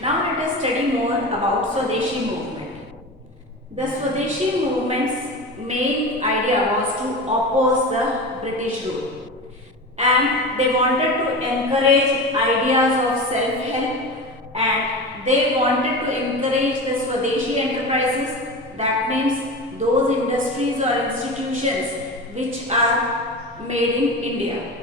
Now let us study more about Swadeshi movement. The Swadeshi movement's main idea was to oppose the British rule, and they wanted to encourage ideas of self-help, and they wanted to encourage the Swadeshi enterprises. That means those industries or institutions which are made in India.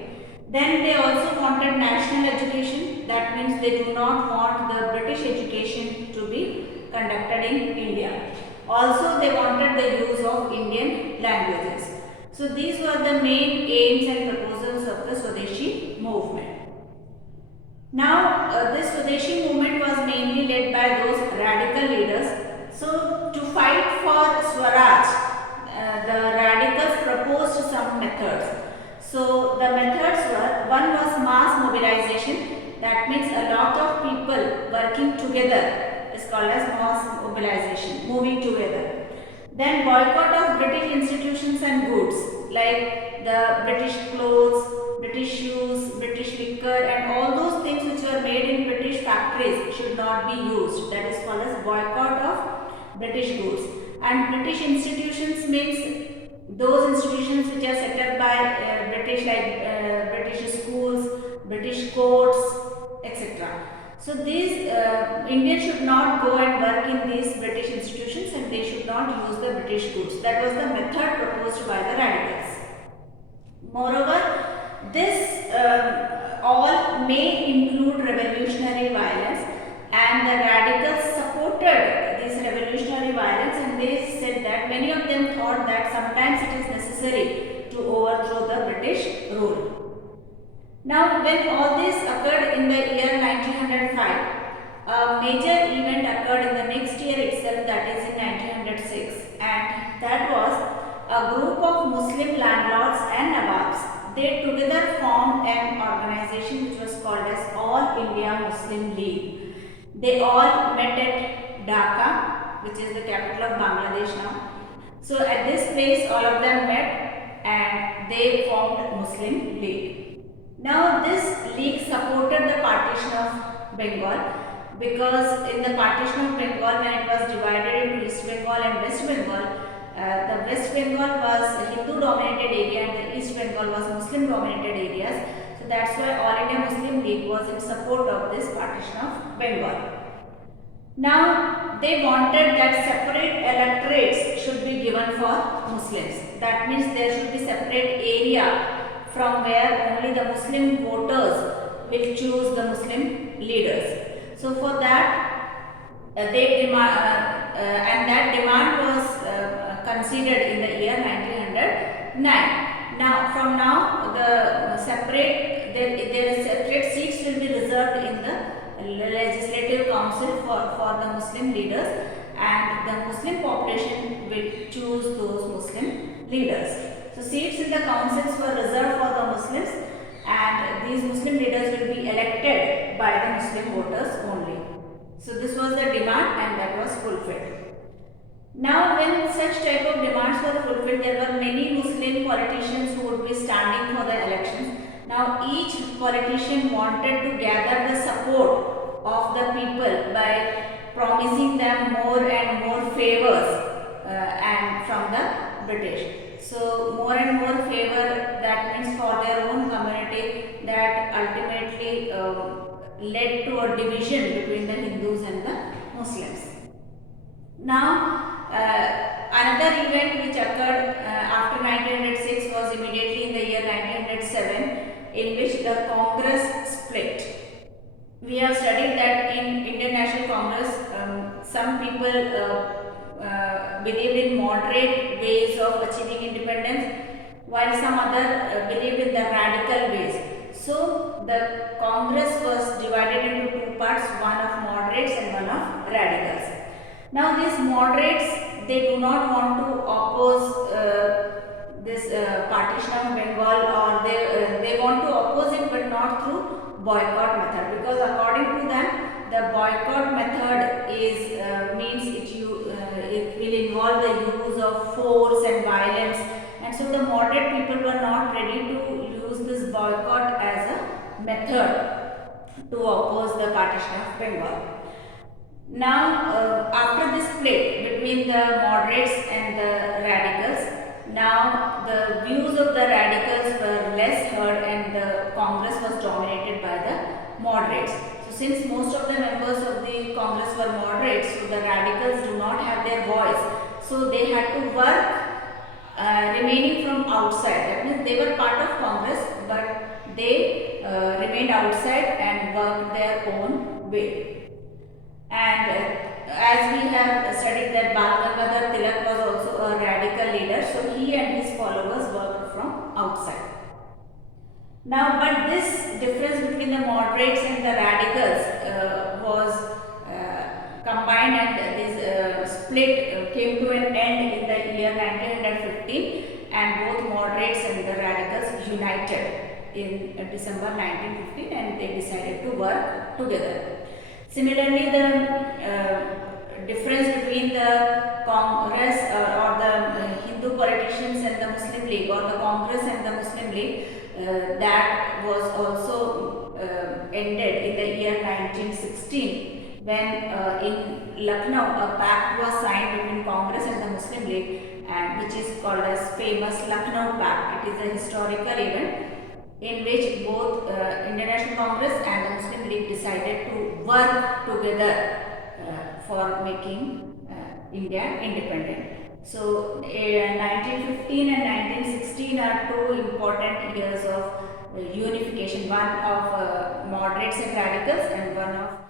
Then they also wanted national education. That means they do not want the British education to be conducted in India. Also, they wanted the use of Indian languages. So these were the main aims and proposals of the Swadeshi movement. Now, this Swadeshi movement was mainly led by those radical leaders. So, to fight for Swaraj, the radicals proposed some methods. So, the methods were, one was mass mobilization. That means a lot of people working together is called as mass mobilization, moving together. Then boycott of British institutions and goods like the British clothes, British shoes, British liquor, and all those things which were made in British factories should not be used. That is called as boycott of British goods. And British institutions means those institutions which are set up by British, like British schools, British courts, etc. So these Indians should not go and work in these British institutions, and they should not use the British goods. That was the method proposed by the radicals. Moreover, this all may include revolutionary violence, and the radicals supported this revolutionary violence, and they said that many of them thought that sometimes it is necessary to overthrow the British rule. Now, when all this occurred in the year 1905, a major event occurred in the next year itself, that is in 1906, and that was a group of Muslim landlords and Nawabs. They together formed an organization which was called as All India Muslim League. They all met at Dhaka, which is the capital of Bangladesh now. So at this place all of them met and they formed Muslim League. Now this league supported the partition of Bengal, because in the partition of Bengal, when it was divided into East Bengal and West Bengal, the West Bengal was Hindu dominated area and the East Bengal was Muslim dominated areas. So that's why All India Muslim League was in support of this partition of Bengal. Now they wanted that separate electorates should be given for Muslims. That means there should be separate area from where only the Muslim voters will choose the Muslim leaders. So for that they demand, and that demand was considered in the year 1909. Now from now the separate their separate seats will be reserved in the legislative council for the Muslim leaders, and the Muslim population will choose those Muslim leaders. So seats in the councils were reserved for the Muslims, and these Muslim leaders will be elected by the Muslim voters only. So this was the demand, and that was fulfilled. Now when such type of demands were fulfilled, there were many Muslim politicians who would be standing for the elections. Now each politician wanted to gather the support of the people by promising them more and more favors and from the British. So more and more favor, that means for their own community, that ultimately led to a division between the Hindus and the Muslims. Now another event which occurred after 1906 was immediately in the year 1907, in which the Congress split. We have studied that in Indian National Congress, some people believed in moderate ways of achieving independence, while some other believed in the radical ways. So the Congress was divided into two parts, one of moderates and one of radicals. Now these moderates, they do not want to oppose this partition of Bengal, or they want to oppose it, but not through boycott method, because according to them the boycott method is means it will involve the use of force and violence, and so the moderate people were not ready to use this boycott as a method to oppose the partition of Bengal. Now, after this split between the moderates and the radicals, now the views of the radicals were less heard and the Congress was dominated by the moderates. So, since most of the members of the Congress were moderates, so the radicals do not have their voice. So, they had to work remaining from outside. That means they were part of Congress, but they remained outside and worked their own way. And as we have studied that Bal Tilak was also a radical leader, so he and his followers worked from outside. Now, but this difference between the moderates and the radicals was combined, and this split came to an end in the year 1915, and both moderates and the radicals united in December 1915, and they decided to work together. Similarly, the difference between the Congress or the Hindu politicians and the Muslim League, or the Congress and the Muslim League, that was also ended in the year 1916, when in Lucknow a pact was signed between Congress and the Muslim League, and which is called as famous Lucknow Pact. It is a historical event in which both Indian National Congress and the Muslim League decided to work together for making India independent. So 1915 and 1916 are two important years of unification, one of moderates and radicals and one of